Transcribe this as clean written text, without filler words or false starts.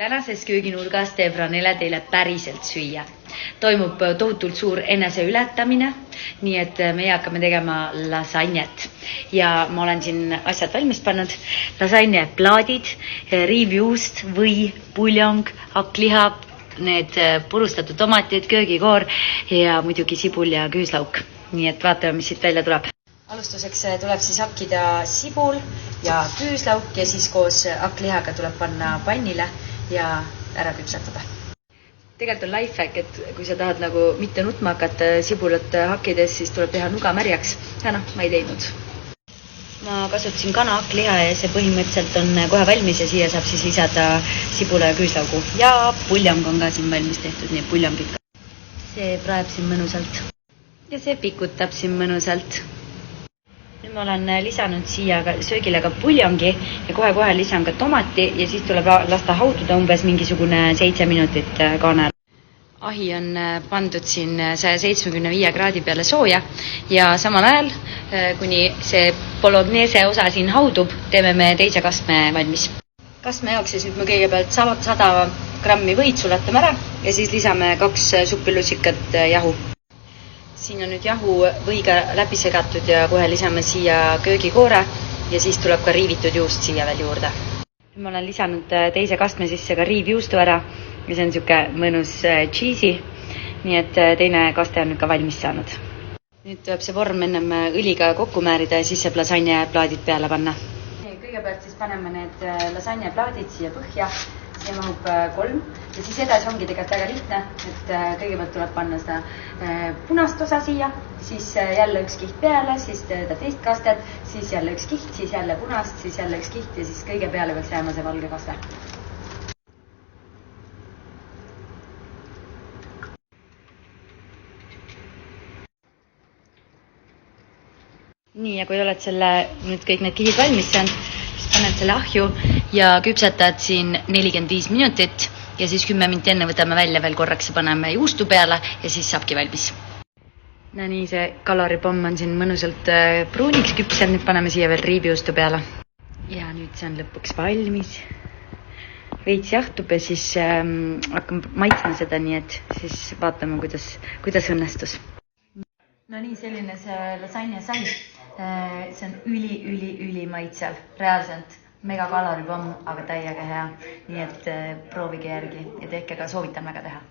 Tänases kööginurgas teeb Ranele teile päriselt süüa. Toimub tohutult suur eneseületamine, nii et meie hakkame tegema lasagnet. Ja ma olen siin asjad valmis pannud. Lasagne plaadid, riivjuust või puljong, hakkliha, need purustatud tomatid, köögikoor ja muidugi sibul ja küüslauk. Nii et vaatame, mis siit välja tuleb. Alustuseks tuleb siis hakkida sibul ja küüslauk ja siis koos hakklihaga tuleb panna pannile ja ära küpsetada. Tegelikult on lifehack, et kui sa tahad nagu mitte nutma hakata sibulat hakkides, siis tuleb teha nuga märjaks. Ja ma ei teinud. Ma kasutasin kana hakkliha ja see põhimõtteliselt on kohe valmis ja siia saab siis lisada sibula ja küüslaugu. Ja puljong on ka siin valmis tehtud, nii puljongid ka. See praeb siin mõnusalt. Ja see pikutab siin mõnusalt. Nüüd ma olen lisanud siia söögile ka puljongi ja kohe lisan ka tomati ja siis tuleb lasta haududa umbes mingisugune 7 minutit kaane. Ahi on pandud siin 175 kraadi peale sooja ja samal ajal, kuni see bolognese osa siin haudub, teeme me teise kastme valmis. Kastme jaoks siis nüüd me kõigepealt 100 grammi võid sulatame ära ja siis lisame 2 suppilusikat jahu. Siin on nüüd jahu võiga läbi segatud ja kohe lisame siia köögikoore ja siis tuleb ka riivitud juust siia veel juurde. Ma olen lisanud teise kastme sisse ka riivjuustu ära ja see on siuke mõnus cheesy, nii et teine kaste on nüüd ka valmis saanud. Nüüd tuleb see vorm ennem õliga kokku määrida ja siis saab lasagne plaadid peale panna. Kõigepealt siis paneme need lasagne plaadid siia põhja. See mahub 3 ja siis edasi ongi tegelikult väga lihtne, et kõigepealt tuleb panna seda punast osa siia, siis jälle üks kiht peale, siis teeda teist kastet, siis jälle üks kiht, siis jälle punast, siis jälle üks kiht ja siis kõige peale peaks jääma see valge kaste. Nii, ja kui oled nüüd kõik need kihid valmis saanud, paned selle ahju ja küpsetad siin 45 minutit ja siis 10 minutit enne võtame välja veel korraks ja paneme juustu peale ja siis saabki valmis. No nii, see kaloripomm on siin mõnusalt pruuniks küpsed, nüüd paneme siia veel riivjuustu peale. Ja nüüd see on lõpuks valmis. Veits jahtub ja siis hakkame maitsma seda, nii et siis vaatame, kuidas õnnestus. No nii, selline see lasagne sai. See on üli maitsev, reaalselt mega kaloripomm, aga täiega hea, nii et proovige järgi ja tehke ka, soovitan väga teha.